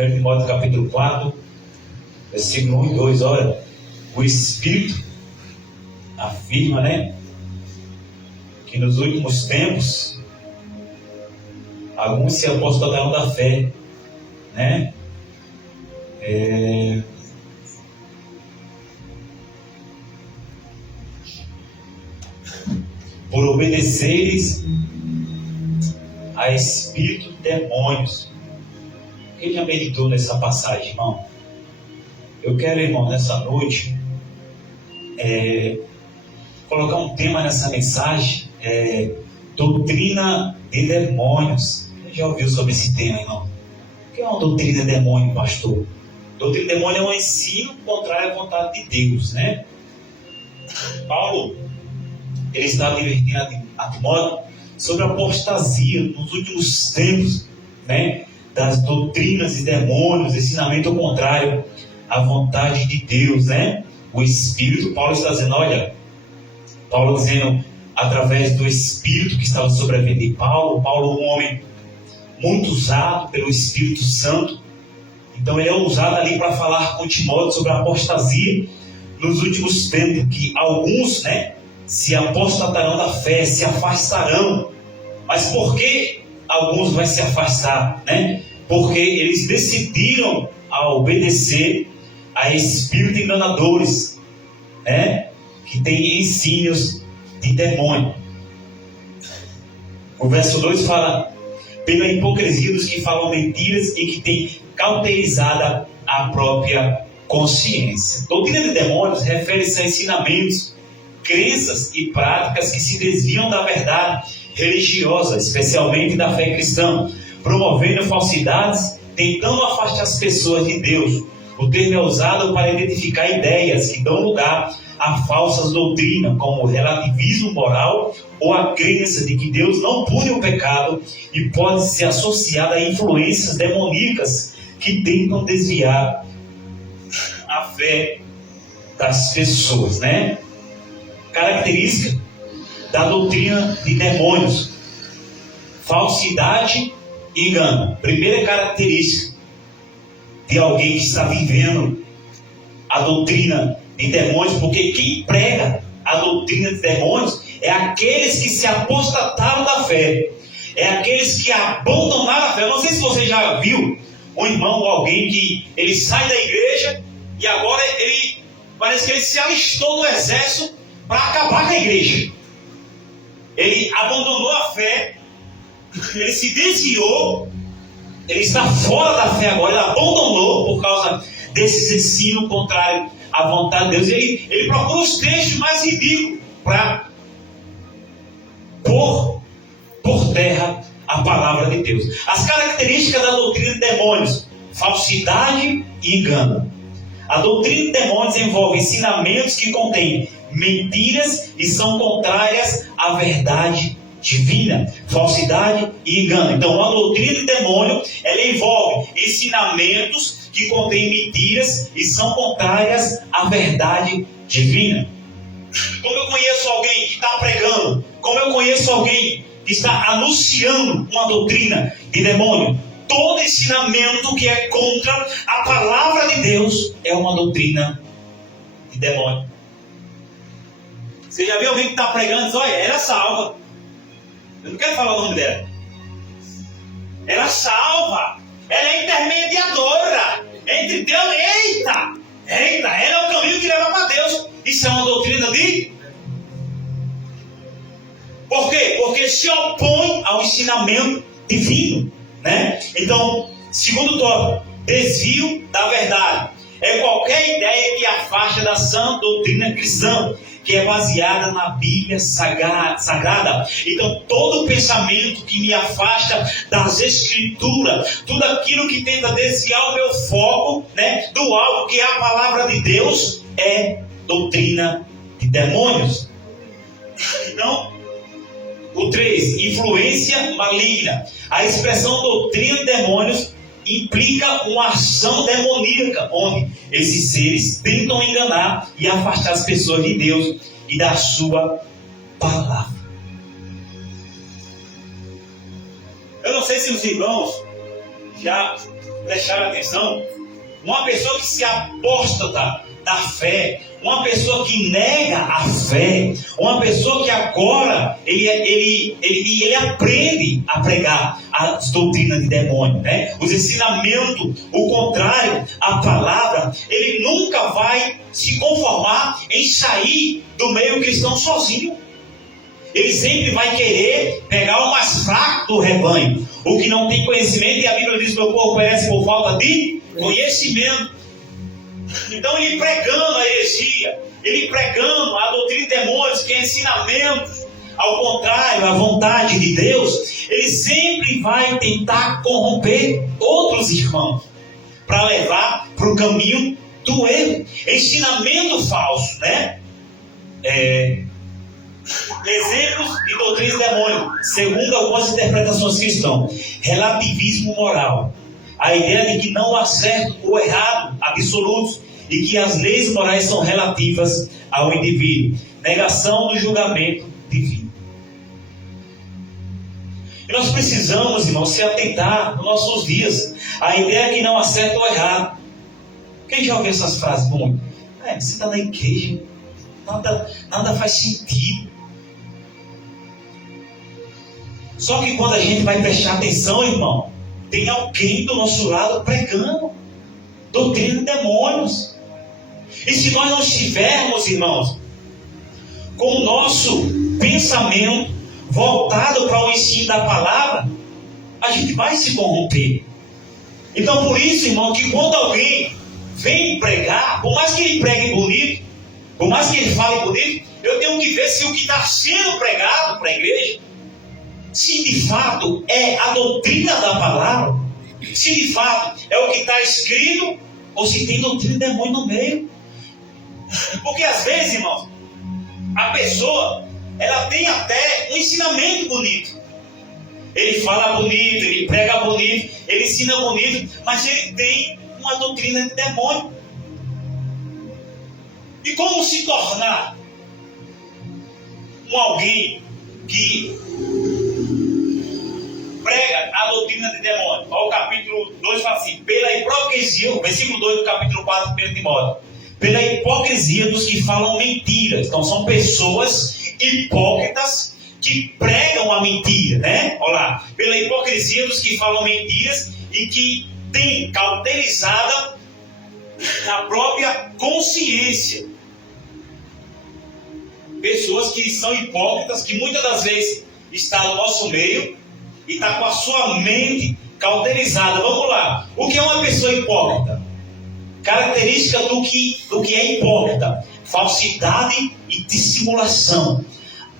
1 Timóteo capítulo 4, versículo 1 e 2, olha, o Espírito afirma, né, que nos últimos tempos alguns se apostatarão da fé, né? Por obedeceres a espíritos demônios. Quem já meditou nessa passagem, irmão? Eu quero, irmão, nessa noite colocar um tema nessa mensagem, doutrina de demônios. Quem já ouviu sobre esse tema, irmão? O que é uma doutrina de demônio, pastor? Doutrina de demônio é um ensino contrário à vontade de Deus, né? Paulo, ele está advertindo a Timóteo sobre a apostasia nos últimos tempos, né? Das doutrinas de demônios, ensinamento contrário à vontade de Deus, né? O Espírito, Paulo está dizendo, olha, Paulo dizendo, através do Espírito que estava sobre a vida de Paulo, um homem muito usado pelo Espírito Santo, então ele é usado ali para falar com Timóteo sobre a apostasia nos últimos tempos, que alguns, né, se apostatarão da fé, se afastarão. Mas por que alguns vão se afastar, né? Porque eles decidiram a obedecer a espíritos enganadores, né? Que tem ensinos de demônio. O verso 2 fala, pela hipocrisia dos que falam mentiras e que têm cauterizada a própria consciência. Doutrina de demônios refere-se a ensinamentos, crenças e práticas que se desviam da verdade religiosa, especialmente da fé cristã, promovendo falsidades, tentando afastar as pessoas de Deus. O termo é usado para identificar ideias que dão lugar a falsas doutrinas, como o relativismo moral ou a crença de que Deus não pune o pecado e pode ser associada a influências demoníacas que tentam desviar a fé das pessoas, né? Característica da doutrina de demônios: falsidade e engano. Primeira característica de alguém que está vivendo a doutrina de demônios, porque quem prega a doutrina de demônios é aqueles que se apostataram da fé, é aqueles que abandonaram a fé. Eu não sei se você já viu um irmão ou alguém que ele sai da igreja e agora ele parece que ele se alistou no exército para acabar com a igreja. Ele abandonou a fé, ele se desviou, ele está fora da fé agora, ele abandonou por causa desses ensinos contrários à vontade de Deus. Ele procura os textos mais ridículos para pôr por terra a palavra de Deus. As características da doutrina de demônios: falsidade e engano. A doutrina de demônios envolve ensinamentos que contêm mentiras e são contrárias à verdade divina, falsidade e engano. Então, a doutrina de demônio, ela envolve ensinamentos que contêm mentiras e são contrárias à verdade divina. Como eu conheço alguém que está pregando, como eu conheço alguém que está anunciando uma doutrina de demônio? Todo ensinamento que é contra a palavra de Deus é uma doutrina de demônio. Você já viu alguém que está pregando e diz, olha, ela salva. Eu não quero falar o nome dela. Ela salva. Ela é intermediadora entre Deus. Eita, ela é o caminho que leva para Deus. Isso é uma doutrina de... Por quê? Porque se opõe ao ensinamento divino, né? Então, segundo tópico, desvio da verdade. É qualquer ideia que afaste da sã doutrina cristã, que é baseada na Bíblia Sagrada. Então, todo pensamento que me afasta das Escrituras, tudo aquilo que tenta desviar o meu foco, né, do alvo que é a palavra de Deus, é doutrina de demônios. Então, o 3, influência maligna. A expressão doutrina de demônios implica uma ação demoníaca, onde esses seres tentam enganar e afastar as pessoas de Deus e da sua palavra. Eu não sei se os irmãos Já prestaram atenção? Uma pessoa que se apóstata da fé, uma pessoa que nega a fé, uma pessoa que agora ele aprende a pregar as doutrinas de demônio, né? Os ensinamentos, o contrário, a palavra, ele nunca vai se conformar em sair do meio cristão sozinho. Ele sempre vai querer pegar o mais fraco do rebanho, o que não tem conhecimento, e a Bíblia diz: meu povo perece por falta de conhecimento. Então ele pregando a heresia, ele pregando a doutrina de demônios, que é ensinamentos ao contrário, a vontade de Deus, ele sempre vai tentar corromper outros irmãos, para levar para o caminho do erro. Ensinamento falso, né? Exemplos de doutrina de demônio, segundo algumas interpretações cristãs: relativismo moral, a ideia de que não há certo ou errado absolutos e que as leis morais são relativas ao indivíduo, negação do julgamento divino. E nós precisamos, irmãos, se atentar nos nossos dias à ideia de que não há certo ou errado. Quem já ouviu essas frases muito? Você está na igreja, nada faz sentido. Só que quando a gente vai prestar atenção, irmão, tem alguém do nosso lado pregando doutrina de demônios. E se nós não estivermos, irmãos, com o nosso pensamento voltado para o ensino da palavra, a gente vai se corromper. Então, por isso, irmão, que quando alguém vem pregar, por mais que ele pregue bonito, por mais que ele fale bonito, eu tenho que ver se o que está sendo pregado para a igreja, se de fato é a doutrina da palavra, se de fato é o que está escrito, ou se tem doutrina de demônio no meio. Porque às vezes, irmãos, a pessoa, ela tem até um ensinamento bonito. Ele fala bonito, ele prega bonito, ele ensina bonito, mas ele tem uma doutrina de demônio. E como se tornar alguém que prega a doutrina de demônio? Olha o capítulo 2 fala assim: pela hipocrisia, o versículo 2 do capítulo 4 de 1 Timóteo, pela hipocrisia dos que falam mentiras. Então são pessoas hipócritas que pregam a mentira, né? Olha lá, pela hipocrisia dos que falam mentiras e que têm cauterizada a própria consciência. Pessoas que são hipócritas, que muitas das vezes estão no nosso meio e está com a sua mente cauterizada. Vamos lá, o que é uma pessoa hipócrita? Característica do que é hipócrita: falsidade e dissimulação,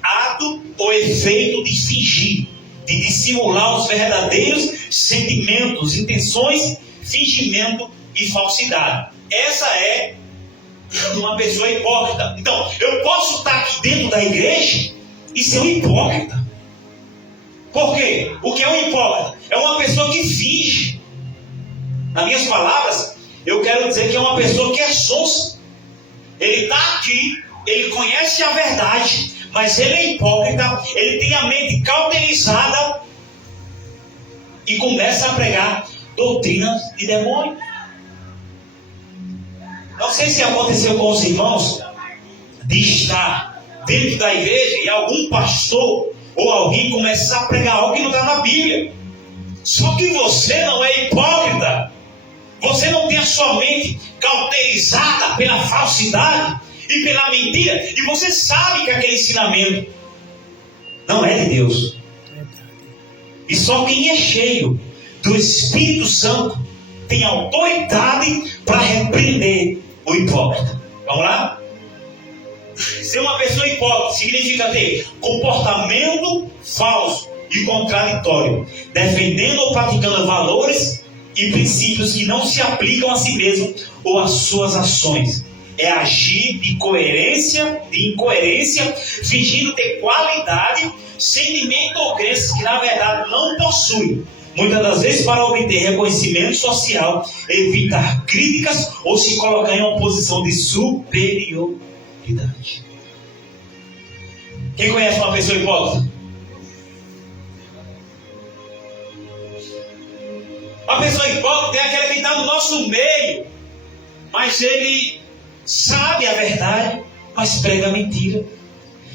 ato ou efeito de fingir, de dissimular os verdadeiros sentimentos, intenções, fingimento e falsidade. Essa é uma pessoa hipócrita. Então, eu posso estar aqui dentro da igreja e ser um hipócrita. Por quê? O que é um hipócrita? É uma pessoa que finge. Nas minhas palavras, eu quero dizer que é uma pessoa que é sonsa. Ele está aqui, ele conhece a verdade, mas ele é hipócrita, ele tem a mente cauterizada e começa a pregar doutrinas de demônio. Não sei se aconteceu com os irmãos de estar dentro da igreja e algum pastor ou alguém começar a pregar algo que não está na Bíblia. Só que você não é hipócrita. Você não tem a sua mente cauterizada pela falsidade e pela mentira. E você sabe que aquele ensinamento não é de Deus. E só quem é cheio do Espírito Santo tem autoridade para repreender o hipócrita. Vamos lá? Ser uma pessoa hipócrita significa ter comportamento falso e contraditório, defendendo ou praticando valores e princípios que não se aplicam a si mesmo ou às suas ações. É agir de incoerência, fingindo ter qualidade, sentimento ou crenças que na verdade não possui. Muitas das vezes para obter reconhecimento social, evitar críticas ou se colocar em uma posição de superioridade. Quem conhece uma pessoa hipócrita? A pessoa hipócrita é aquela que está no nosso meio, mas ele sabe a verdade, mas prega mentira.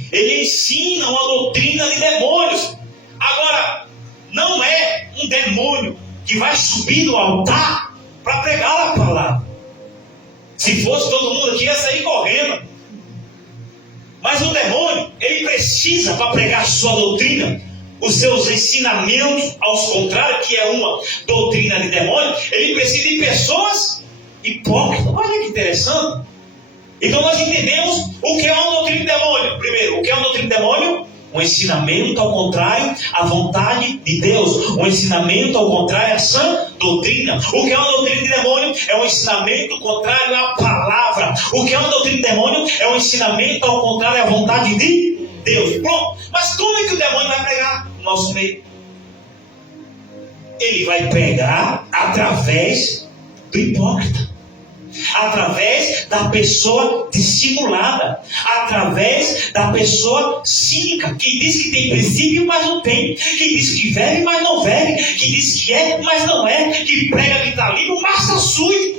Ele ensina uma doutrina de demônios. Agora, não é um demônio que vai subir no altar para pregar a palavra. Se fosse todo mundo aqui, ia sair correndo. Mas o demônio, ele precisa, para pregar a sua doutrina, os seus ensinamentos, aos contrários, que é uma doutrina de demônio, ele precisa de pessoas hipócritas. Olha que interessante. Então nós entendemos o que é uma doutrina de demônio. Primeiro, o que é uma doutrina de demônio? Um ensinamento ao contrário à vontade de Deus. Um ensinamento ao contrário à sã doutrina. O que é uma doutrina de demônio? É um ensinamento contrário à palavra. O que é uma doutrina de demônio? É um ensinamento ao contrário à vontade de Deus. Pronto. Mas como é que o demônio vai pregar no nosso meio? Ele vai pregar através do hipócrita. Através da pessoa dissimulada, através da pessoa cínica, que diz que tem princípio, mas não tem, que diz que vive, mas não vive, que diz que é, mas não é, que prega que está limpo, mas está sujo.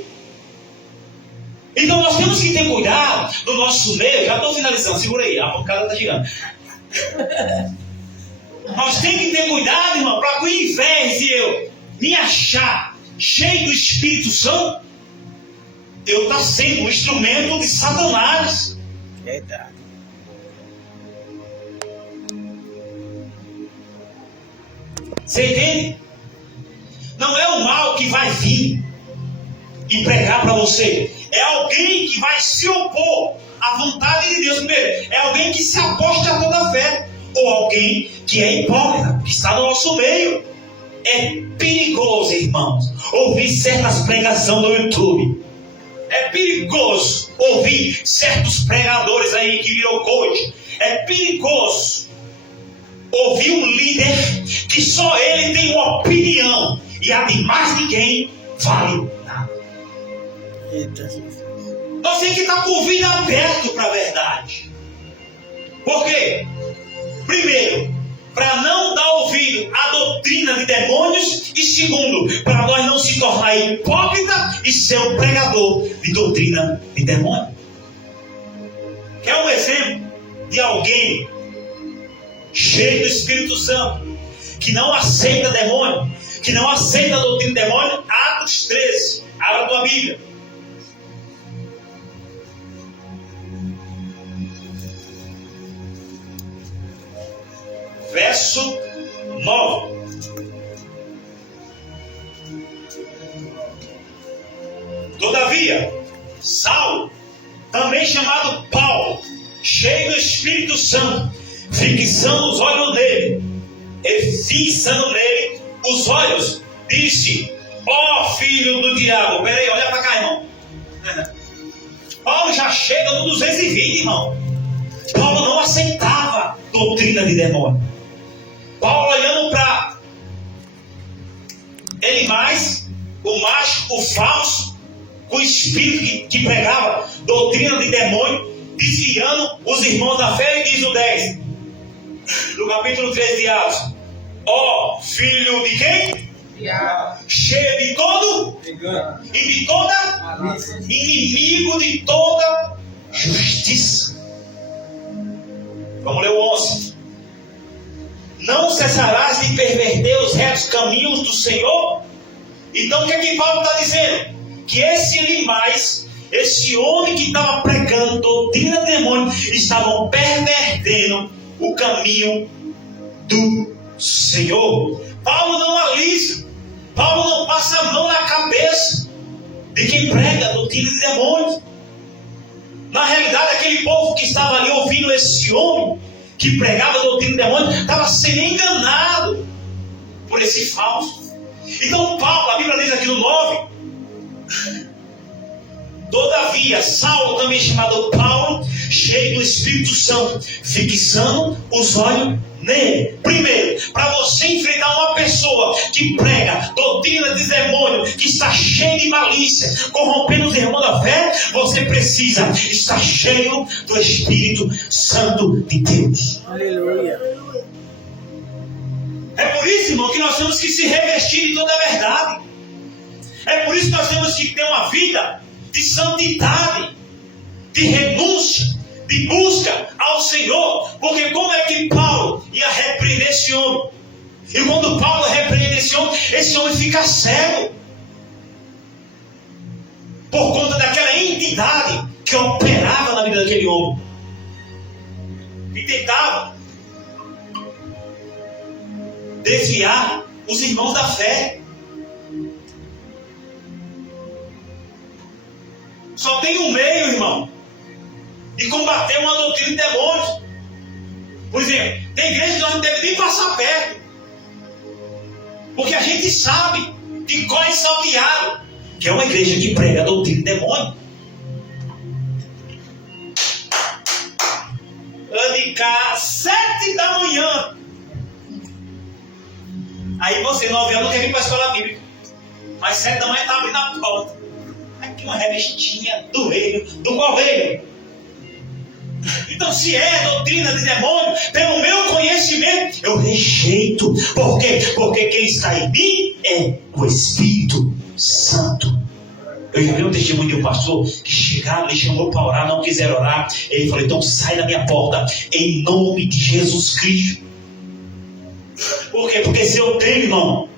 Então nós temos que ter cuidado no nosso meio. Já estou finalizando, segura aí, a pancada está chegando. Nós temos que ter cuidado, irmão, para que ao invés de eu me achar cheio do Espírito Santo, eu estou sendo um instrumento de Satanás. Verdade. Você entende? Não é o mal que vai vir e pregar para você. É alguém que vai se opor à vontade de Deus. Primeiro, é alguém que se aposta a toda a fé. Ou alguém que é hipócrita, que está no nosso meio. É perigoso, irmãos, ouvir certas pregações no YouTube. É perigoso ouvir certos pregadores aí que viram coach. É perigoso ouvir um líder que só ele tem uma opinião e a de mais ninguém vale nada. Nós temos que estar com o ouvido aberto para a verdade. Por quê? Primeiro, para não dar ouvido à doutrina de demônios, e segundo, para nós não se tornar hipócrita e ser um pregador de doutrina de demônio. Quer um exemplo de alguém cheio do Espírito Santo, que não aceita demônio, que não aceita a doutrina de demônio? Atos 13, abra a tua Bíblia. Verso 9. Todavia, Saulo, também chamado Paulo, cheio do Espírito Santo, fixando os olhos nele, os olhos, disse: ó filho do diabo. Peraí, olha para cá, irmão. Paulo já chega no 220, irmão. Paulo não aceitava doutrina de demônio. Paulo olhando para Elimais, o mágico, o falso, o espírito que pregava doutrina de demônio, desviando os irmãos da fé, e diz o 10, no capítulo 3 de Atos: ó filho de quem? Cheio de todo e de toda, inimigo de toda justiça. Vamos ler o 11. Não cessarás de perverter os retos caminhos do Senhor? Então o que é que Paulo está dizendo? Que esse Elimais, esse homem que estava pregando doutrina de demônio, estavam pervertendo o caminho do Senhor. Paulo não alisa, Paulo não passa a mão na cabeça de quem prega doutrina de demônio. Na realidade, aquele povo que estava ali ouvindo esse homem que pregava a doutrina de demônio estava sendo enganado por esse falso. Então Paulo, a Bíblia diz aqui no 9: todavia, Saulo, também chamado Paulo, cheio do Espírito Santo, fixando os olhos nele. Primeiro, para você enfrentar uma pessoa que prega doutrina de demônio, que está cheia de malícia, corrompendo os irmãos da fé, você precisa estar cheio do Espírito Santo de Deus. Aleluia. É por isso, irmão, que nós temos que se revestir de toda a verdade. É por isso que nós temos que ter uma vida de santidade, de renúncia, de busca ao Senhor. Porque como é que Paulo ia repreender esse homem? E quando Paulo repreende esse homem fica cego. Por conta daquela entidade que operava na vida daquele homem. E tentava desviar os irmãos da fé. Só tem um meio, irmão, de combater uma doutrina de demônios. Por exemplo, tem igreja que nós não devemos nem passar perto. Porque a gente sabe de qual é salteado, que é uma igreja que prega a doutrina de demônio. De cá, 7 da manhã. Aí você, 9 anos, não quer vir para a escola bíblica. Mas 7 da manhã está abrindo a porta. Aqui uma revistinha do reino, do qual reino? Então, se é doutrina de demônio, pelo meu conhecimento, eu rejeito. Por quê? Porque quem está em mim é o Espírito Santo. Eu já vi um testemunho de um pastor que chegaram, ele chamou para orar, não quiseram orar. Ele falou: então sai da minha porta, em nome de Jesus Cristo. Por quê? Porque se eu tenho, irmão,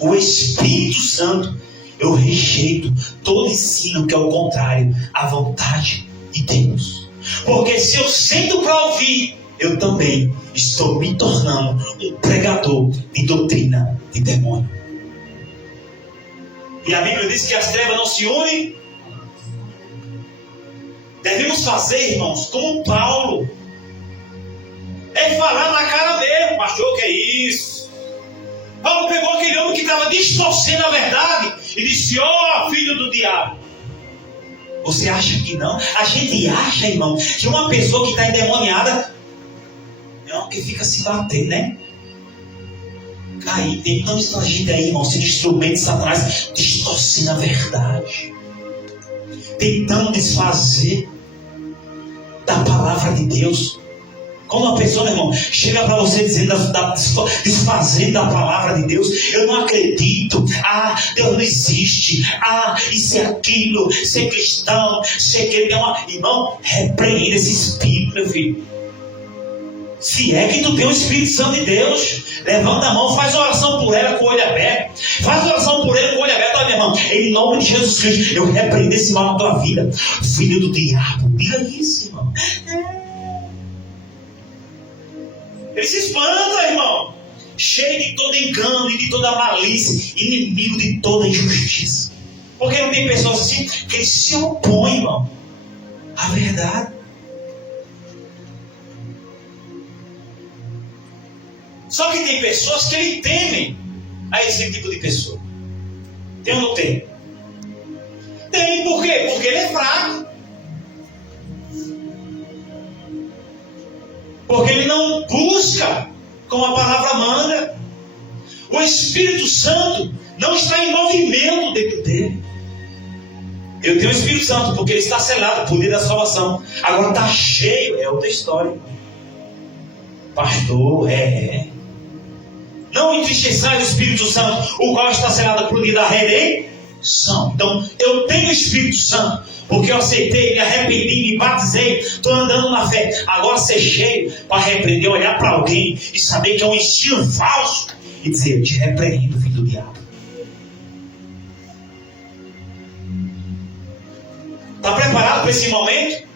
o Espírito Santo, eu rejeito todo ensino que é o contrário à vontade de Deus. Porque se eu sento para ouvir, eu também estou me tornando um pregador de doutrina de demônio. E a Bíblia diz que as trevas não se unem. Devemos fazer, irmãos, como Paulo. É falar na cara dele: pastor, que é isso? Paulo pegou aquele homem que estava distorcendo a verdade e disse: ó, filho do diabo. Você acha que não? A gente acha, irmão, que uma pessoa que está endemoniada é uma que fica se batendo, né? Cair, tentando estar a gente aí, irmão, sendo instrumento de Satanás, distorcendo a verdade, tentando desfazer da palavra de Deus. Quando uma pessoa, meu irmão, chega para você dizendo, desfazendo da palavra de Deus: eu não acredito, Deus não existe, isso é aquilo, ser cristão, ser cristão. Irmão, repreenda esse espírito, meu filho. Se é que tu tem o Espírito Santo de Deus, levanta a mão, faz oração por ela com o olho aberto. Faz oração por ele com o olho aberto. Olha, meu irmão, em nome de Jesus Cristo, eu repreendo esse mal na tua vida, filho do diabo. Diga isso, irmão. Ele se espanta, irmão, cheio de todo engano e de toda malícia, inimigo de toda injustiça. Porque não tem pessoas assim que se opõem, irmão, à verdade. Só que tem pessoas que ele temem a esse tipo de pessoa. Tem ou não tem? Tem, por quê? Porque ele é fraco. Porque ele não busca como a palavra manda. O Espírito Santo não está em movimento dentro dele. Eu tenho o Espírito Santo porque ele está selado por poder da salvação. Agora está cheio, é outra história. Pastor, Não entristeçais o Espírito Santo, o qual está selado por dia da redenção. Então, eu tenho o Espírito Santo, porque eu aceitei, me arrependi, me batizei, estou andando na fé. Agora ser cheio para repreender, olhar para alguém e saber que é um ensino falso e dizer: eu te repreendo, filho do diabo. Está preparado para esse momento?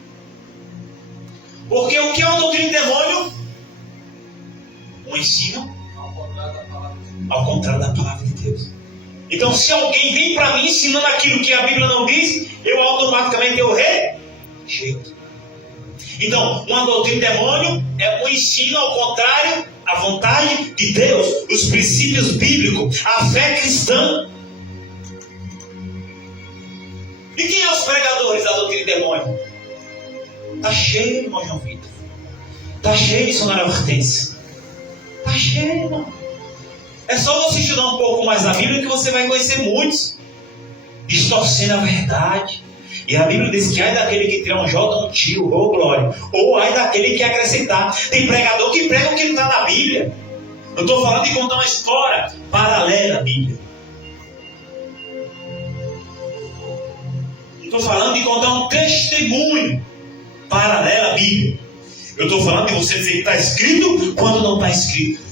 Porque o que é uma doutrina de demônio? Um ensino ao contrário da palavra de Deus. Então, se alguém vem para mim ensinando aquilo que a Bíblia não diz, eu automaticamente rejeito. Então, uma doutrina de demônio é um ensino ao contrário à vontade de Deus, os princípios bíblicos, a fé cristã. E quem é os pregadores da doutrina de demônio? Está cheio, irmão João Vitor. Está cheio, missionária Hortência. Está cheio, irmão. É só você estudar um pouco mais a Bíblia que você vai conhecer muitos distorcendo a verdade. E a Bíblia diz que ai daquele que tirar um J no tio, ou glória, ou ai daquele que acrescentar. Tem pregador que prega o que não está na Bíblia. Eu estou falando de contar uma história paralela à Bíblia. Estou falando de contar um testemunho paralelo à Bíblia. Eu estou falando de você dizer que está escrito quando não está escrito.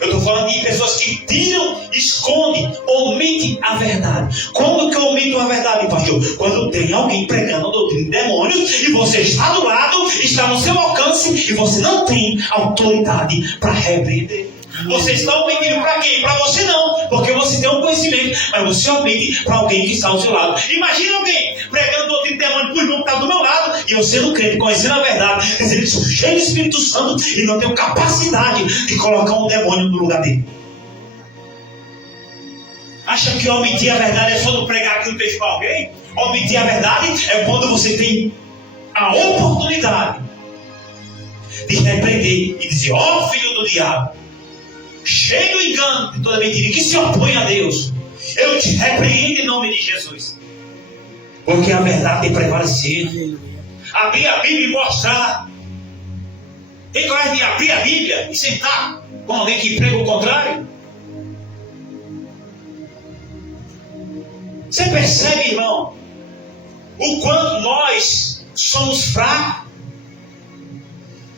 Eu estou falando de pessoas que tiram, escondem, omitem a verdade. Quando que eu omito a verdade, pastor? Quando tem alguém pregando a doutrina de demônios e você está do lado, está no seu alcance e você não tem autoridade para repreender. Você está omitindo para quem? Para você não, porque você tem um conhecimento, mas você omite para alguém que está ao seu lado. Imagina alguém pregando doutrina de demônio para o irmão que está do meu lado e eu sendo crente, conhecendo a verdade, dizendo que sou cheio do Espírito Santo e não tenho capacidade de colocar um demônio no lugar dele. Acha que omitir a verdade é só não pregar aquilo que fez para alguém? Omitir a verdade é quando você tem a oportunidade de repreender e dizer: ó filho do diabo, cheio do engano de toda mentira, que se opõe a Deus, eu te repreendo em nome de Jesus. Porque a verdade tem prevalecido. Abrir a Bíblia e mostrar. Tem coragem de abrir a Bíblia e sentar com alguém que prega o contrário? Você percebe, irmão, o quanto nós somos fracos?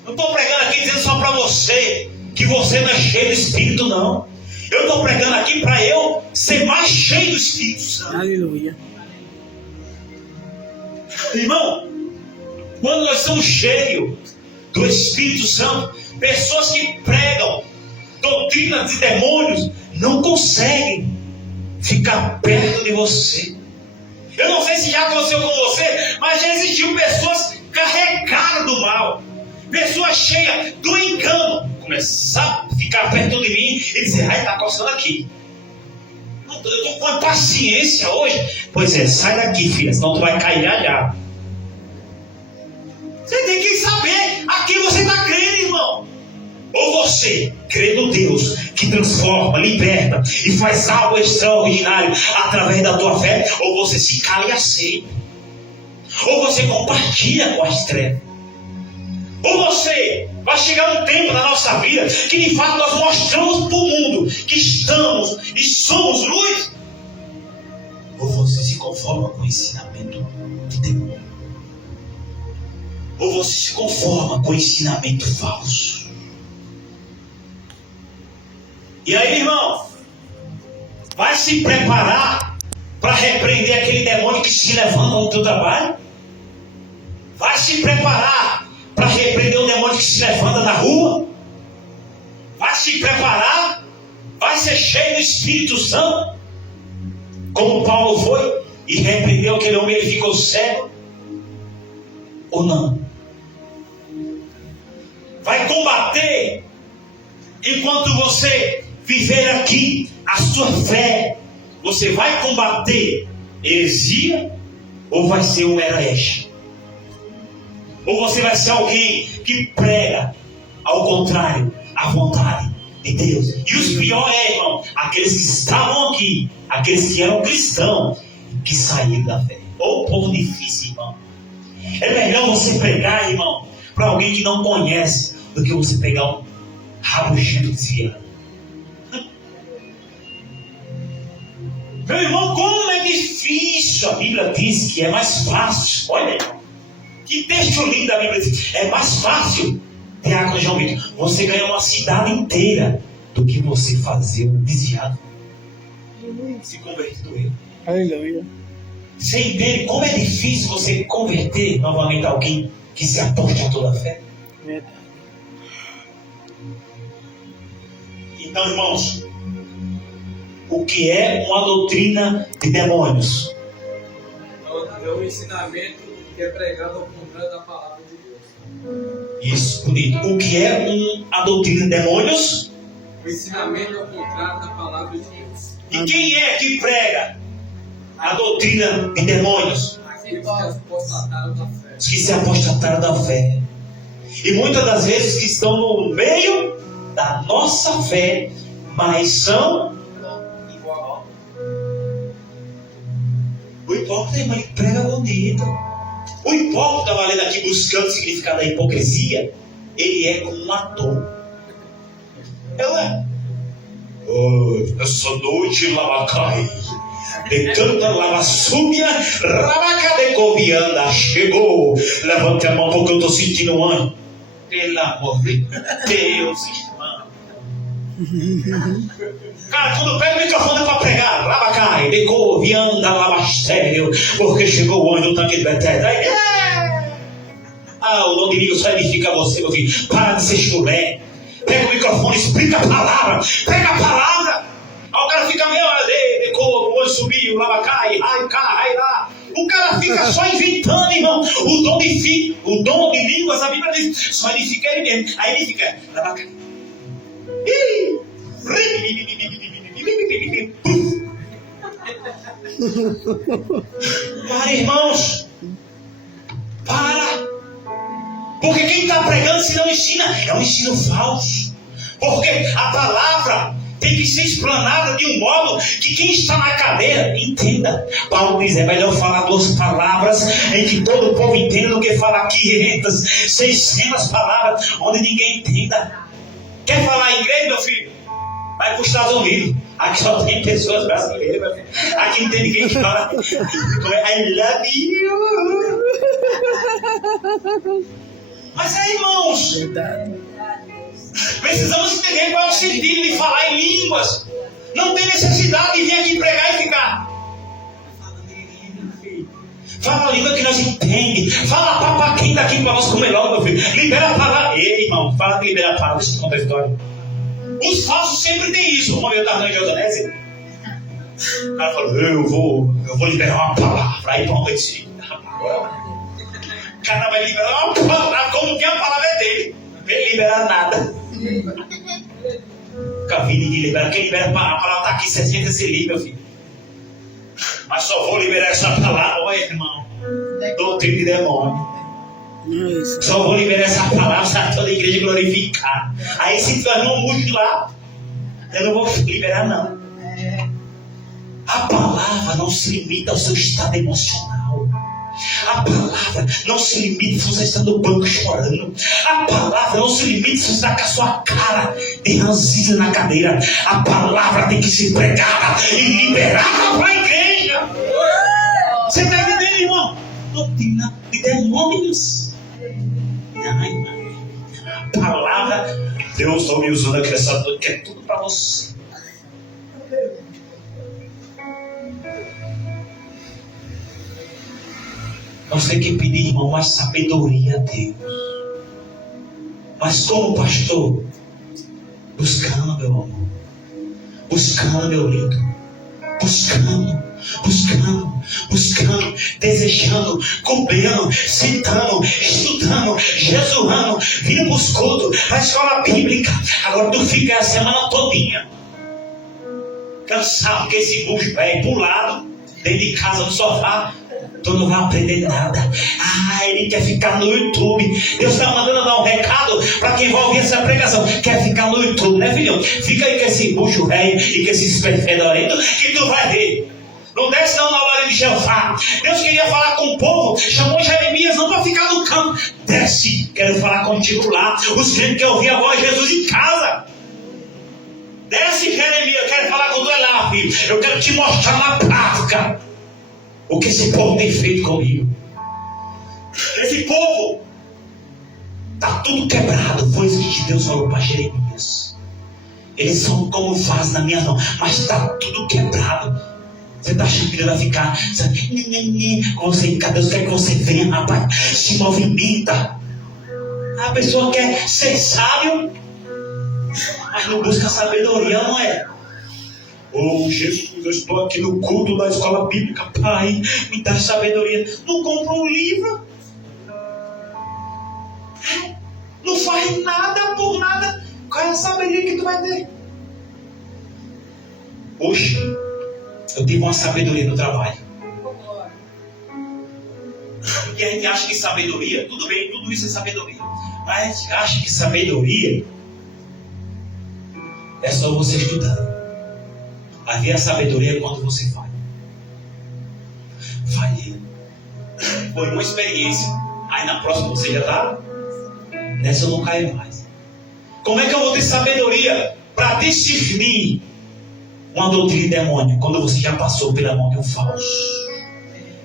Não estou pregando aqui dizendo só para você que você não é cheio do Espírito, não. Eu estou pregando aqui para eu ser mais cheio do Espírito Santo. Aleluia. Irmão, quando nós somos cheios do Espírito Santo, pessoas que pregam doutrinas de demônios não conseguem ficar perto de você. Eu não sei se já aconteceu com você, mas já existiu pessoas carregadas do mal, pessoas cheias do engano, começar a ficar perto de mim e dizer: ai, está coçando aqui. Eu estou com paciência hoje. Pois é, sai daqui, filha, senão tu vai cair allá. Você tem que saber a quem você está crendo, irmão. Ou você crê no Deus que transforma, liberta e faz algo extraordinário através da tua fé, ou você se cala e aceita. Ou você compartilha com as trevas. Ou você vai chegar um tempo na nossa vida que de fato nós mostramos para o mundo que estamos e somos luz. Ou você se conforma com o ensinamento de demônio. Ou você se conforma com o ensinamento falso. E aí, irmão, vai se preparar para repreender aquele demônio que se levanta no teu trabalho? Vai se preparar para repreender o demônio que se levanta na rua? Vai se preparar? Vai ser cheio do Espírito Santo? Como Paulo foi e repreendeu aquele homem e ele ficou cego? Ou não? Vai combater enquanto você viver aqui a sua fé? Você vai combater heresia ou vai ser um herege? Ou você vai ser alguém que prega ao contrário, a vontade de Deus? E os piores irmão, aqueles que estavam aqui, aqueles que eram cristãos, que saíram da fé. Ô povo difícil, irmão. É melhor você pregar, irmão, para alguém que não conhece, do que você pegar um rabugento desviado. Meu irmão, como é difícil. A Bíblia diz que é mais fácil. Olha, que texto lindo da Bíblia diz. É mais fácil, Diácono João Vitor, você ganhar uma cidade inteira do que você fazer um desviado se converter do erro. Aleluia. Você entende como é difícil você converter novamente alguém que se aposta a toda a fé? Verdade. Então, irmãos, o que é uma doutrina de demônios? É um ensinamento que é pregado ao contrário da palavra de Deus. Isso, bonito. O que é a doutrina de demônios? O ensinamento ao contrário da palavra de Deus. E quem é que prega a doutrina de demônios? Aqueles que apostataram da fé. Os que se apostataram da fé. E muitas das vezes que estão no meio da nossa fé, mas são igual. O hipócrita, irmão, ele prega bonito. O hipócrita, valendo aqui, buscando o significado da hipocrisia, ele é como um ator. Ela é. Oh, essa noite lá cai. Decanta lava súbia, rabacadecovianda. Chegou. Levante a mão porque eu estou sentindo um anjo. Pelo amor de Deus, irmão. Cara, quando pega o microfone para pregar, rabacai, decovianda, lava sério, porque chegou o anjo do tanque de Bethesda. O nome inimigo só edifica você, meu filho. Para de ser chulé. Pega o microfone, explica a palavra. Pega a palavra. Aí o cara fica meio, o anjo subiu, lava cai, lá. O cara fica só inventando, irmão. O dom de línguas, a Bíblia diz, só edifica ele mesmo. Aí ele fica, lava cai. Para, irmãos. Para. Porque quem está pregando, se não ensina, é um ensino falso. Porque a palavra tem que ser explanada de um modo que quem está na cadeira entenda. Paulo diz, é melhor falar 2 palavras em que todo o povo entenda do que falar 500, 600 palavras onde ninguém entenda. Quer falar inglês, meu filho? Vai para os Estados Unidos. Aqui só tem pessoas brasileiras, meu filho. Aqui não tem ninguém que fala I love you. Mas irmãos, precisamos entender qual é o sentido de falar em línguas. Não tem necessidade de vir aqui pregar e ficar. Fala a língua que nós entendemos. Fala a papa quente aqui para nós comer logo, meu filho. Libera a palavra. Ei, irmão, fala que libera a palavra. Deixa eu te contar a história. Os falsos sempre tem isso. Uma vez eu estava na Jordânia. O cara falou, eu vou liberar uma palavra. Aí pronto, eu disse, o cara vai liberar uma palavra, como que a palavra é dele. Não vai liberar nada. Nunca vi ninguém liberar. Quem libera a palavra está aqui, 60 se livre, meu filho. Mas só vou liberar essa palavra, olha, irmão. Doutrina de demônio. Só vou liberar essa palavra se a toda a igreja glorificar. Aí se tu não mude lá, eu não vou liberar, não. A palavra não se limita ao seu estado emocional. A palavra não se limita se você está no banco chorando. A palavra não se limita se você está com a sua cara de ranzinza na cadeira. A palavra tem que ser pregada e liberada para a igreja. Você está entendendo, irmão? Doutrina de demônios. A palavra, Deus não me usou naquele sábado, que é tudo para você. Nós temos que pedir, irmão, mais sabedoria a Deus. Mas como pastor? Buscando, meu amor. Buscando, meu lindo. Buscando, desejando, cobrando, citando, estudando, jesuando, vindo para os cultos, a escola bíblica. Agora tu fica a semana todinha cansado, porque esse bucho velho pro lado, dentro de casa, no sofá. Tu não vai aprender nada. Ele quer ficar no YouTube. Deus está mandando dar um recado para quem vai ouvir essa pregação. Quer ficar no YouTube, né, filhão? Fica aí com esse bucho velho e com esses pés fedorentos que tu vai ver. Não desce não na hora de Jeová. Deus queria falar com o povo. Chamou Jeremias não para ficar no campo. Desce, quero falar contigo lá. Os crentes querem ouvir a voz de Jesus em casa. Desce, Jeremias, eu quero falar com tu lá, filho. Eu quero te mostrar na prática o que esse povo tem feito comigo. Esse povo está tudo quebrado. Foi isso que Deus falou para Jeremias. Eles são como vaso na minha mão, mas está tudo quebrado. Você está achando que ele vai ficar com você em casa? Deus quer que você venha, rapaz. Se movimenta. A pessoa quer ser sábio, mas não busca sabedoria, não é? Jesus, eu estou aqui no culto da escola bíblica. Pai, me dá sabedoria. Não compra um livro. Não faz nada por nada. Qual é a sabedoria que tu vai ter? Hoje, eu tive uma sabedoria no trabalho. E a gente acha que sabedoria, tudo bem, tudo isso é sabedoria. Mas a gente acha que sabedoria é só você estudar. Havia sabedoria quando você falha. Falhei. Foi uma experiência. Aí na próxima você já está. Nessa eu não caio mais. Como é que eu vou ter sabedoria para discernir uma doutrina demônica quando você já passou pela mão de um falso.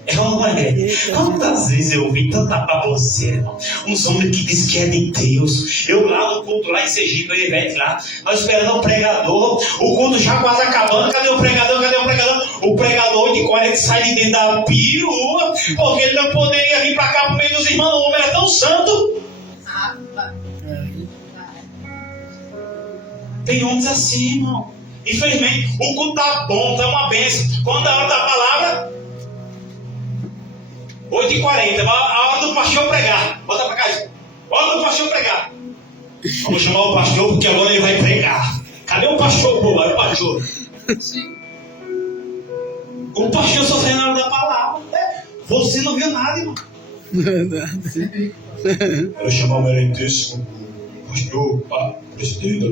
É uma igreja. Quantas vezes eu ouvi tanta baboseira, irmão? Uns homens que dizem que é de Deus. Eu lá no culto, lá em Sergipe, eu e Ivete lá, nós esperando o pregador, o culto já quase acabando. Cadê o pregador? Cadê o pregador? O pregador de 40 sai de dentro da perua, porque ele não poderia vir para cá por meio dos irmãos. O homem era tão santo. Tem homens assim, irmão. Infelizmente, o culto tá bom, tá uma bênção. Quando a hora da palavra, 8h40, a hora do pastor pregar. Bota pra cá, gente. Hora do pastor pregar. Vamos chamar o pastor porque agora ele vai pregar. Cadê o pastor? Pô, é o pastor. O pastor só sai na hora da palavra. Você não viu nada, irmão. Verdade. Eu chamar o merentíssimo pastor, presidente,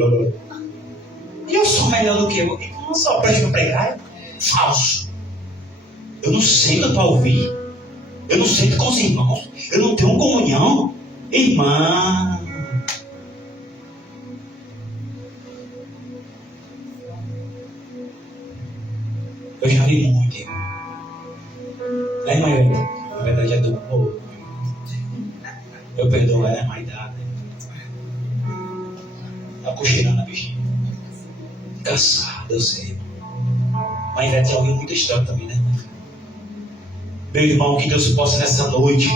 e eu sou melhor do que eu. Então não só presta para pregar. Falso. Eu não sento para ouvir. Eu não sento com os irmãos. Eu não tenho comunhão. Irmã. Eu já vi muito, irmão. Né, irmã? Na verdade é do povo. Eu perdoo ela, mas dá, né? Tá cochilando a bichinha. Cansado, eu sei. Mas Ivete já ouviu muita história também, né? Meu irmão, que Deus possa nessa noite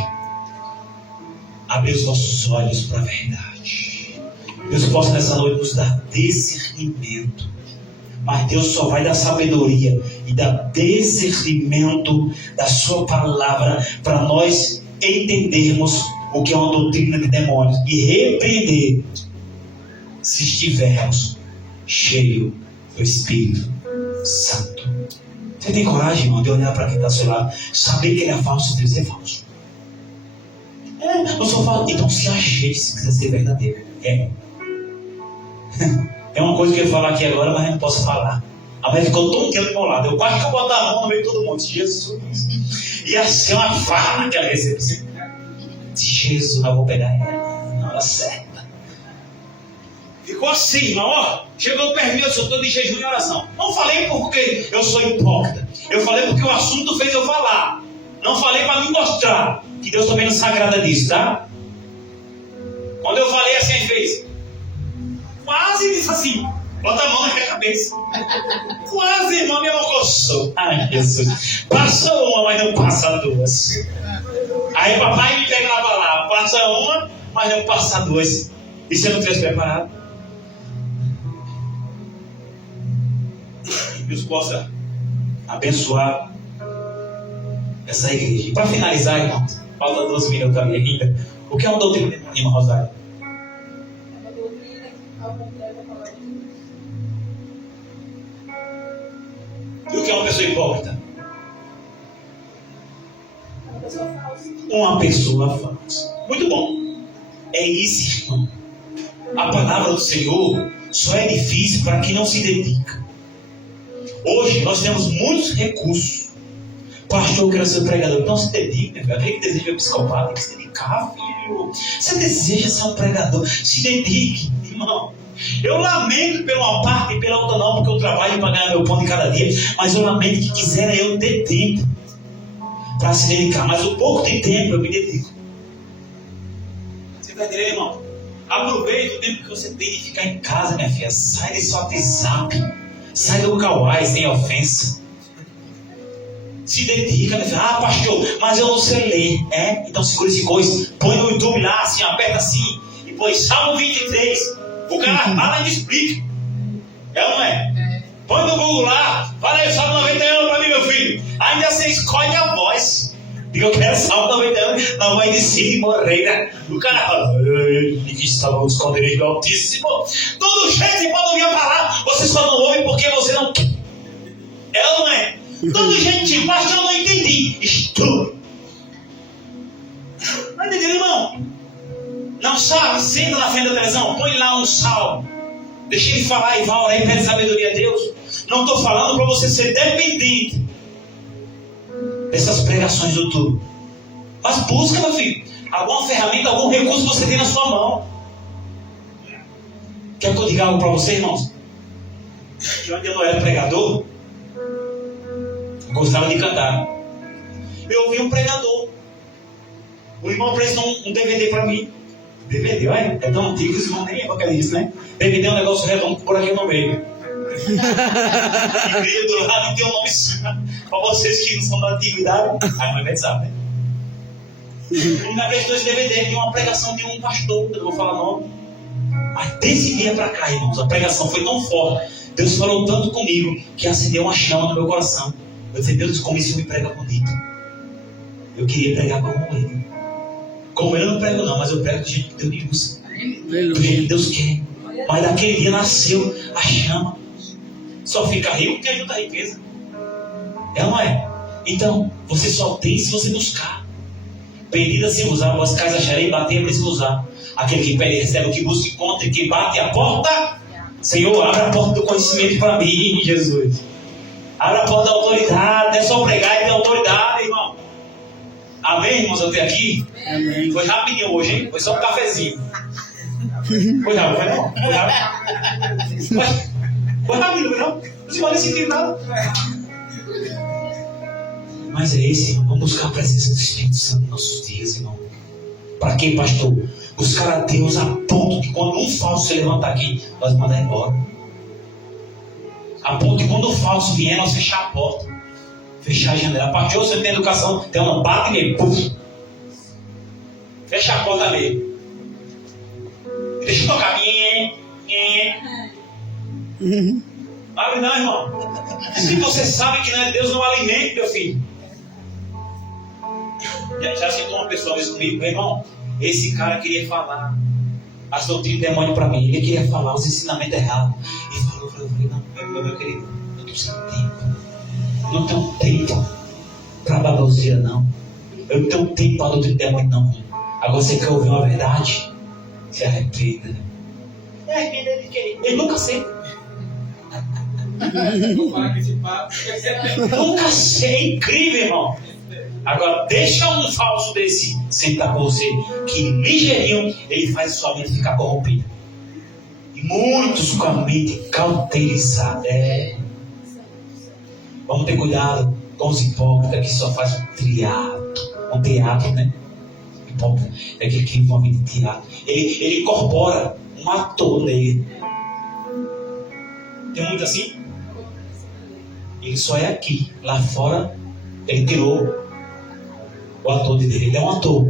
abrir os nossos olhos para a verdade. Deus possa nessa noite nos dar discernimento. Mas Deus só vai dar sabedoria e dar discernimento da sua palavra para nós entendermos o que é uma doutrina de demônios e repreender se estivermos cheios do Espírito Santo. Você tem coragem, irmão, de olhar para quem está ao seu lado, saber que ele é falso e dizer falso? Não sou falso. Então se ajeite se quiser ser verdadeiro. É uma coisa que eu ia falar aqui agora, mas eu não posso falar. A mulher ficou tão tempo do meu lado. Eu quase que eu botar a mão no meio de todo mundo. Jesus. Ia ser uma farra que ela recebeu. Jesus, eu vou pegar ela na hora certa. Ficou assim, irmão, ó. Chegou perto de mim, eu sou todo de jejum e oração. Não falei porque eu sou hipócrita. Eu falei porque o assunto fez eu falar. Não falei para me mostrar. Que Deus também não se agrada disso, tá? Quando eu falei assim, ele fez. Quase disse assim. Bota a mão na minha cabeça. Quase, irmão, minha mão coçou. Ai, Jesus. Passou uma, mas não passa duas. Aí papai me pega na palavra. Passa uma, mas não passa duas. E você não tivesse preparado? Deus possa abençoar essa igreja. E para finalizar, irmão, falta 12 minutos ali ainda. O que é uma doutrina de irmã Rosário? É uma doutrina que ao contrário da palavra de Deus. E o que é uma pessoa hipócrita? Uma pessoa falsa. Uma pessoa falsa. Muito bom. É isso, irmão. A palavra do Senhor só é difícil para quem não se dedica. Hoje nós temos muitos recursos. Pastor, eu quero ser pregador. Então se dedica, filho. Aquele que deseja ser psicopata tem que se dedicar, filho. Você deseja ser um pregador, se dedique, irmão. Eu lamento pela uma parte e pela outra não, porque eu trabalho para ganhar meu pão de cada dia. Mas eu lamento que quisera eu ter tempo para se dedicar. Mas o pouco de tempo eu me dedico. Você vai entender, irmão? Aproveite o tempo que você tem de ficar em casa, minha filha. Sai desse WhatsApp. Sai do Kawaii sem ofensa. Se dedica, minha filha. Ah, pastor, mas eu não sei ler. Então segura esse coisa. Põe no YouTube lá, assim, aperta assim. E põe Salmo 23. O cara fala e explica. É ou não é? Põe no Google lá. Fala aí, Salmo 91 para mim, meu filho. Ainda você escolhe a voz. Diga, eu quero Salmo 91 na voz de Cid Moreira. O cara fala, que estava no esconderijo Altíssimo. Todo jeito você pode ouvir a palavra. Você só não ouve porque você não quer. É ou não é? Todo jeito, pastor, eu não entendi. Estuda. Vai entender, irmão? Não sabe? Senta na frente da televisão, põe lá um salmo. Deixa ele falar e vai orar e pede sabedoria a Deus. Não estou falando para você ser dependente dessas pregações do YouTube. Mas busca, meu filho, alguma ferramenta, algum recurso que você tem na sua mão. Quer que eu diga algo para você, irmãos? E onde eu não era pregador, gostava de cantar. Eu ouvi um pregador. O irmão prestou um DVD para mim. DVD, olha, é tão antigo que os irmãos nem lembram que é isso, né? DVD é um negócio redondo por aqui no meio. Igreja do lado tem um nome para vocês que não são da antiguidade. Aí não é sabe, né? Ele me prestou esse DVD de uma pregação de um pastor, eu não vou falar nome. Mas desse dia para cá, irmãos, a pregação foi tão forte. Deus falou tanto comigo que acendeu uma chama no meu coração. Eu disse, Deus, como isso me prega bonito. Eu queria pregar como ele. Como ele eu não prego não, mas eu prego do jeito que Deus me usa. Do jeito que Deus quer. Mas daquele dia nasceu a chama. Só fica rico que ajuda a riqueza. É ou não é? Então, você só tem se você buscar. Pedida se usar, vós casas acharei, bater se usar. Aquele que pede recebe, o que busca encontra, e que bate a porta. Senhor, abre a porta do conhecimento para mim, Jesus. Abre a porta da autoridade. É só pregar e ter autoridade, irmão. Amém, irmãos, até aqui? Amém. Foi rapidinho hoje, hein? Foi só um cafezinho. Foi rápido, foi não? Foi rápido. Foi rápido, não? Não se pode sentir nada. Mas é esse, irmão. Vamos buscar a presença do Espírito Santo nos nossos dias, irmão. Para quê, pastor? Buscar a Deus a ponto que quando um falso se levantar aqui, nós mandar embora. A ponto que quando o falso vier, nós fechar a porta. Fechar a janela. A partir de hoje você tem educação, tem uma bate mesmo. Puf. Fecha a porta mesmo. Deixa eu tocar. Abre não, irmão. Se você sabe que não é Deus, não alimente, meu filho. Já sentou uma pessoa mesmo comigo, meu irmão? Esse cara queria falar as doutrinas do demônio para mim. Ele queria falar os ensinamentos errados. E falou, eu falei, não, meu querido, eu estou sem tempo. Eu não tenho tempo para baboseira, não. Eu não tenho tempo para doutrina do demônio, não. Agora você quer ouvir uma verdade? Se arrependa. Ele nunca sei. Nunca sei, é incrível, irmão. Agora, deixa um falso desse sentar com você, que ligeirinho ele faz sua mente ficar corrompida. E muitos com a mente cauterizada. Vamos ter cuidado com os hipócritas que só fazem um teatro, né? Hipócrita é aquele que vive uma vida de teatro. Ele incorpora um ator nele. Tem muito assim? Ele só é aqui. Lá fora, ele tirou o ator dele. Ele é um ator.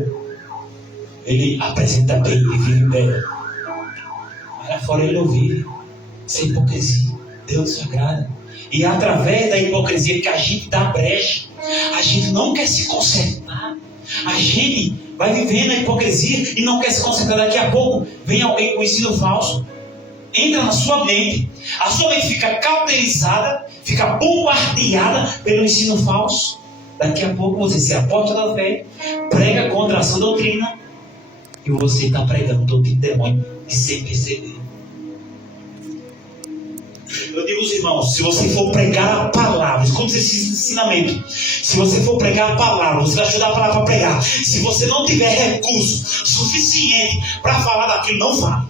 Ele apresenta bem, ele vive bem. Mas lá fora ele não vive. Sem hipocrisia. Deus sagrado. E é através da hipocrisia que a gente dá brecha. A gente não quer se consertar. A gente vai vivendo a hipocrisia e não quer se consertar. Daqui a pouco vem alguém com ensino falso. Entra na sua mente. A sua mente fica cauterizada, fica bombardeada pelo ensino falso. Daqui a pouco você se aposta da fé, prega contra a sua doutrina e você está pregando doutrina de demônio e sem perceber. Eu digo aos irmãos, se você for pregar a palavra, escute esse ensinamento. Se você for pregar a palavra, você vai ajudar a palavra para pregar. Se você não tiver recurso suficiente para falar daquilo, não fala.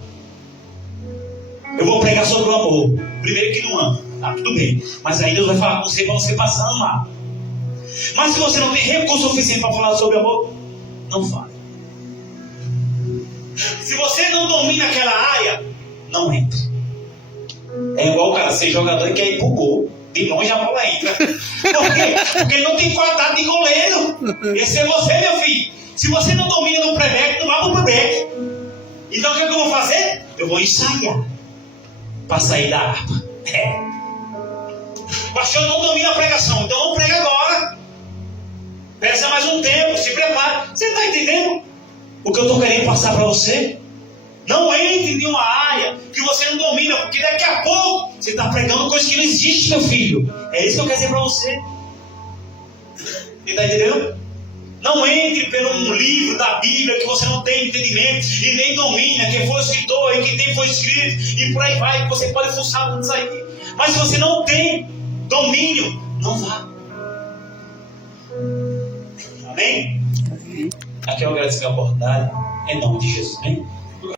Eu vou pregar sobre o amor. Primeiro que não ama, tá tudo bem. Mas aí Deus vai falar com você para você passar a amar. Mas se você não tem recurso suficiente para falar sobre amor, não fale. Se você não domina aquela área, não entre. É igual o cara ser jogador e quer ir pro gol. De longe a bola entra. Por quê? Porque ele não tem qualidade de goleiro. Esse é você, meu filho. Se você não domina no pré-back, não vá pro pré-back. Então o que eu vou fazer? Eu vou ensaiar para sair da harpa. Pastor, eu não domino a pregação, então não prega agora. Peça mais um tempo, se prepare. Você está entendendo o que eu estou querendo passar para você? Não entre em uma área que você não domina, porque daqui a pouco você está pregando coisa que não existe, meu filho. É isso que eu quero dizer para você. Você está entendendo? Não entre por um livro da Bíblia que você não tem entendimento e nem domina, quem foi o escritor e quem foi escrito e por aí vai, que você pode fuçar tudo isso aí. Mas se você não tem domínio, não vá. Amém? Aqui eu agradeço a minha oportunidade, em nome de Jesus. Amém?